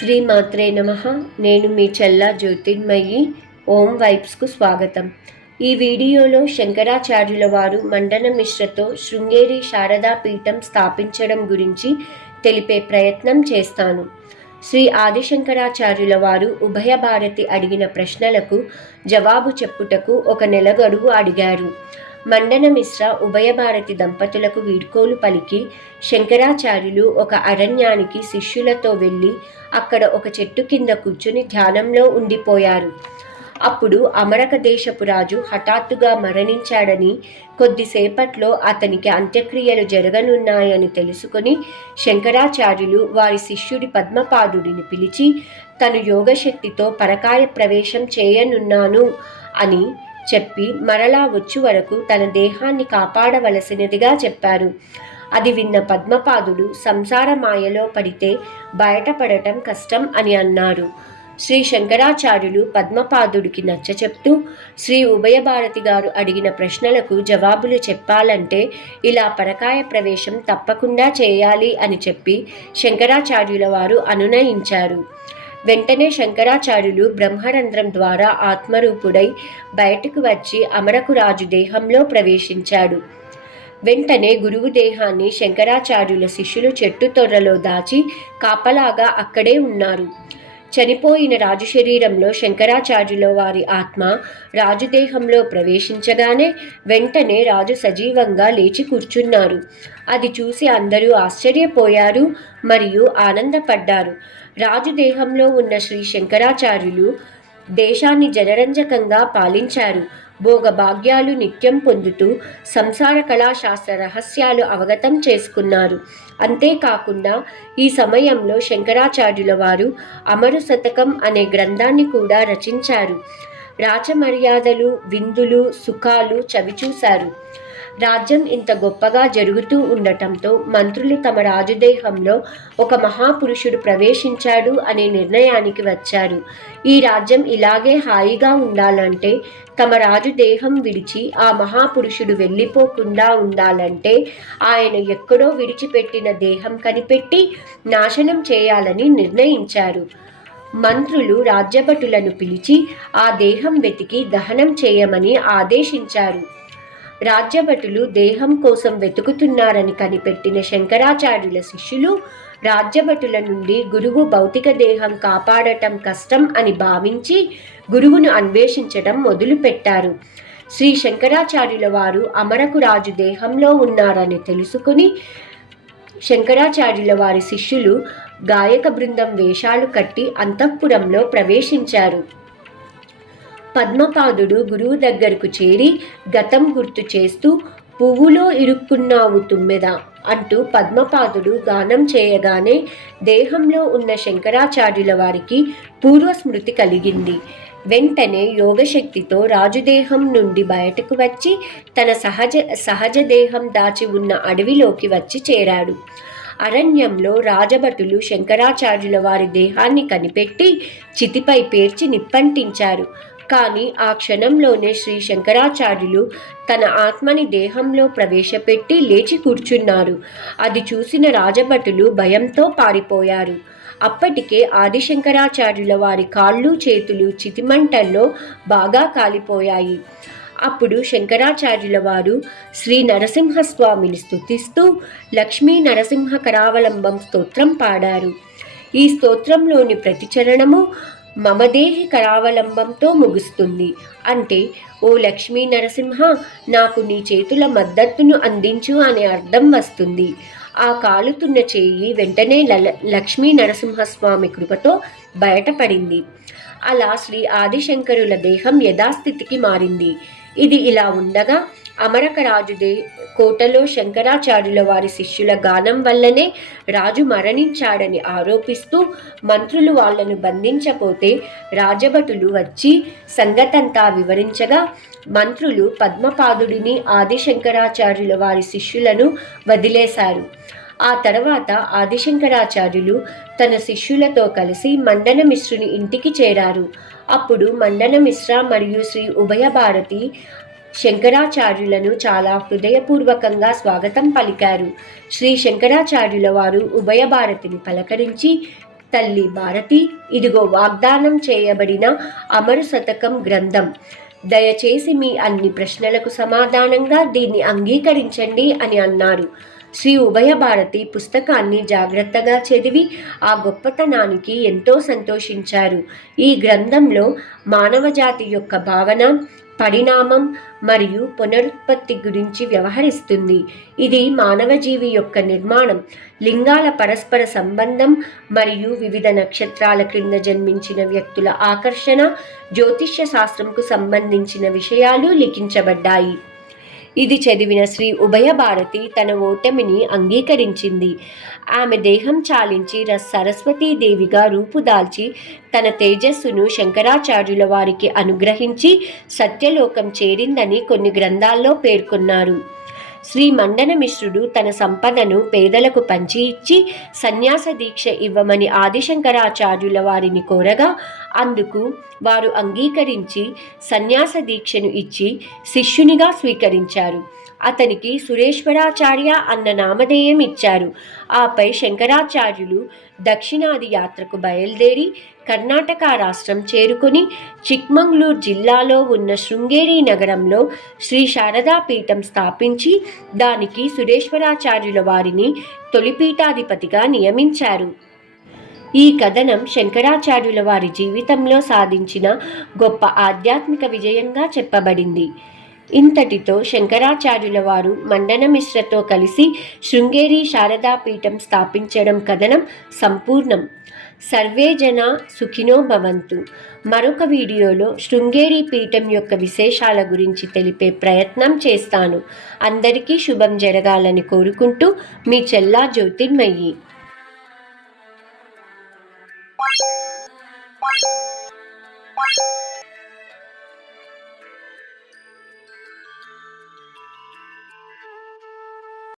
శ్రీమాత్రే నమః. నేను మీ చెల్లా జ్యోతిర్మయి. ఓం వైబ్స్కు స్వాగతం. ఈ వీడియోలో శంకరాచార్యుల వారు మండన మిశ్రతో శృంగేరి శారదా పీఠం స్థాపించడం గురించి తెలిపే ప్రయత్నం చేస్తాను. శ్రీ ఆదిశంకరాచార్యుల వారు ఉభయ భారతి అడిగిన ప్రశ్నలకు జవాబు చెప్పుటకు ఒక నెల గడువు అడిగారు. మండన మిశ్ర ఉభయ భారతి దంపతులకు వీడ్కోలు పలికి శంకరాచార్యులు ఒక అరణ్యానికి శిష్యులతో వెళ్ళి అక్కడ ఒక చెట్టు కింద కూర్చుని ధ్యానంలో ఉండిపోయారు. అప్పుడు అమరక దేశపు రాజు హఠాత్తుగా మరణించాడని, కొద్దిసేపట్లో అతనికి అంత్యక్రియలు జరగనున్నాయని తెలుసుకొని శంకరాచార్యులు వారి శిష్యుడి పద్మపాదుడిని పిలిచి తను యోగశక్తితో పరకాయ ప్రవేశం చేయనున్నాను అని చెప్పి మరలా వచ్చు వరకు తన దేహాన్ని కాపాడవలసినదిగా చెప్పారు. అది విన్న పద్మపాదుడు సంసార మాయలో పడితే బయటపడటం కష్టం అని అన్నారు. శ్రీ శంకరాచార్యులు పద్మపాదుడికి నచ్చచెప్తూ, శ్రీ ఉభయ భారతి గారు అడిగిన ప్రశ్నలకు జవాబులు చెప్పాలంటే ఇలా పరకాయ ప్రవేశం తప్పకుండా చేయాలి అని చెప్పి శంకరాచార్యుల వారు అనునయించారు. వెంటనే శంకరాచార్యులు బ్రహ్మరంధ్రం ద్వారా ఆత్మరూపుడై బయటకు వచ్చి అమరకు రాజు దేహంలో ప్రవేశించాడు. వెంటనే గురువు దేహాన్ని శంకరాచార్యుల శిష్యులు చెట్టు తొర్రలో దాచి కాపలాగా అక్కడే ఉన్నారు. చనిపోయిన రాజు శరీరంలో శంకరాచార్యుల వారి ఆత్మ రాజుదేహంలో ప్రవేశించగానే వెంటనే రాజు సజీవంగా లేచి కూర్చున్నారు. అది చూసి అందరూ ఆశ్చర్యపోయారు మరియు ఆనందపడ్డారు. రాజు దేహంలో ఉన్న శ్రీ శంకరాచార్యులు దేశాన్ని జనరంజకంగా పాలించారు. భోగభాగ్యాలు నిత్యం పొందుతూ సంసార కళాశాస్త్ర రహస్యాలు అవగతం చేసుకున్నారు. అంతేకాకుండా ఈ సమయంలో శంకరాచార్యుల వారు అమరు శతకం అనే గ్రంథాన్ని కూడా రచించారు. రాచమర్యాదలు, విందులు, సుఖాలు చవిచూశారు. రాజ్యం ఇంత గొప్పగా జరుగుతూ ఉండటంతో మంత్రులు తమ రాజుదేహంలో ఒక మహాపురుషుడు ప్రవేశించాడు అనే నిర్ణయానికి వచ్చారు. ఈ రాజ్యం ఇలాగే హాయిగా ఉండాలంటే, తమ రాజు దేహం విడిచి ఆ మహాపురుషుడు వెళ్ళిపోకుండా ఉండాలంటే ఆయన ఎక్కడో విడిచిపెట్టిన దేహం కనిపెట్టి నాశనం చేయాలని నిర్ణయించారు. మంత్రులు రాజ్యభటులను పిలిచి ఆ దేహం వెతికి దహనం చేయమని ఆదేశించారు. రాజ్యభటులు దేహం కోసం వెతుకుతున్నారని కనిపెట్టిన శంకరాచార్యుల శిష్యులు రాజ్యభటుల నుండి గురువు భౌతిక దేహం కాపాడటం కష్టం అని భావించి గురువును అన్వేషించడం మొదలుపెట్టారు. శ్రీ శంకరాచార్యుల వారు అమరకు రాజు దేహంలో ఉన్నారని తెలుసుకుని శంకరాచార్యుల వారి శిష్యులు గాయక బృందం వేషాలు కట్టి అంతఃపురంలో ప్రవేశించారు. పద్మపాదుడు గురువు దగ్గరకు చేరి గతం గుర్తు చేస్తూ పువ్వులో ఇరుక్కున్నావు తుమ్మెద అంటూ పద్మపాదుడు గానం చేయగానే దేహంలో ఉన్న శంకరాచార్యుల వారికి పూర్వస్మృతి కలిగింది. వెంటనే యోగశక్తితో రాజుదేహం నుండి బయటకు వచ్చి తన సహజ దేహం దాచి ఉన్న అడవిలోకి వచ్చి చేరాడు. అరణ్యంలో రాజభటులు శంకరాచార్యుల వారి దేహాన్ని కనిపెట్టి చితిపై పేర్చి నిప్పంటించారు. కానీ ఆ క్షణంలోనే శ్రీ శంకరాచార్యులు తన ఆత్మని దేహంలో ప్రవేశపెట్టి లేచి కూర్చున్నారు. అది చూసిన రాజభటులు భయంతో పారిపోయారు. అప్పటికే ఆదిశంకరాచార్యుల వారి కాళ్ళు చేతులు చితిమంటల్లో బాగా కాలిపోయాయి. అప్పుడు శంకరాచార్యుల వారు శ్రీ నరసింహస్వామిని స్తుతిస్తూ లక్ష్మీ నరసింహ కరావలంబం స్తోత్రం పాడారు. ఈ స్తోత్రంలోని ప్రతి చరణము మమదేహి కరావలంబంతో ముగుస్తుంది. అంటే, ఓ లక్ష్మీ నరసింహ, నాకు నీ చేతుల మద్దతును అందించు అనే అర్థం వస్తుంది. ఆ కాలుతున్న చేయి వెంటనే లక్ష్మీ నరసింహస్వామి కృపతో బయటపడింది. అలా శ్రీ ఆదిశంకరుల దేహం యథాస్థితికి మారింది. ఇది ఇలా ఉండగా అమరకరాజు కోటలో శంకరాచార్యుల వారి శిష్యుల గానం వల్లనే రాజు మరణించాడని ఆరోపిస్తూ మంత్రులు వాళ్లను బంధించపోతే రాజభటులు వచ్చి సంగతంతా వివరించగా మంత్రులు పద్మపాదుడిని ఆదిశంకరాచార్యుల వారి శిష్యులను వదిలేశారు. ఆ తర్వాత ఆదిశంకరాచార్యులు తన శిష్యులతో కలిసి మండన మిశ్రుని ఇంటికి చేరారు. అప్పుడు మండన మిశ్ర మరియు శ్రీ ఉభయ భారతి శంకరాచార్యులను చాలా హృదయపూర్వకంగా స్వాగతం పలికారు. శ్రీ శంకరాచార్యుల వారు ఉభయ భారతిని పలకరించి తల్లి భారతి, ఇదిగో వాగ్దానం చేయబడిన అమరు శతకం గ్రంథం. దయచేసి మీ అన్ని ప్రశ్నలకు సమాధానంగా దీన్ని అంగీకరించండి అని అన్నారు. శ్రీ ఉభయ భారతి పుస్తకాన్ని జాగ్రత్తగా చదివి ఆ గొప్పతనానికి ఎంతో సంతోషించారు. ఈ గ్రంథంలో మానవజాతి యొక్క భావన, పరిణామం మరియు పునరుత్పత్తి గురించి వ్యవహరిస్తుంది. ఇది మానవజీవి యొక్క నిర్మాణం, లింగాల పరస్పర సంబంధం మరియు వివిధ నక్షత్రాల క్రింద జన్మించిన వ్యక్తుల ఆకర్షణ, జ్యోతిష్య శాస్త్రంకు సంబంధించిన విషయాలు లిఖించబడ్డాయి. ఇది చదివిన శ్రీ ఉభయ భారతి తన ఓటమిని అంగీకరించింది. ఆమె దేహం చాలించి సరస్వతీదేవిగా రూపుదాల్చి తన తేజస్సును శంకరాచార్యుల వారికి అనుగ్రహించి సత్యలోకం చేరిందని కొన్ని గ్రంథాల్లో పేర్కొన్నారు. శ్రీ మండన మిశ్రుడు తన సంపదను పేదలకు పంచి ఇచ్చి సన్యాస దీక్ష ఇవ్వమని ఆదిశంకరాచార్యుల వారిని కోరగా అందుకు వారు అంగీకరించి సన్యాస దీక్షను ఇచ్చి శిష్యునిగా స్వీకరించారు. అతనికి సురేశ్వరాచార్య అన్న నామధేయం ఇచ్చారు. ఆపై శంకరాచార్యులు దక్షిణాది యాత్రకు బయలుదేరి కర్ణాటక రాష్ట్రం చేరుకొని చిక్మంగళూరు జిల్లాలో ఉన్న శృంగేరి నగరంలో శ్రీ శారదా పీఠం స్థాపించి దానికి సురేశ్వరాచార్యుల వారిని తొలిపీఠాధిపతిగా నియమించారు. ఈ కథనం శంకరాచార్యుల వారి జీవితంలో సాధించిన గొప్ప ఆధ్యాత్మిక విజయంగా చెప్పబడింది. ఇంతటితో శంకరాచార్యుల వారు మండన మిశ్రతో కలిసి శృంగేరి శారదా పీఠం స్థాపించడం కథనం సంపూర్ణం. సర్వే జన సుఖినో భవంతు. మరొక వీడియోలో శృంగేరి పీఠం యొక్క విశేషాల గురించి తెలిపే ప్రయత్నం చేస్తాను. అందరికీ శుభం జరగాలని కోరుకుంటూ మీ చెల్లా జ్యోతిర్మయి.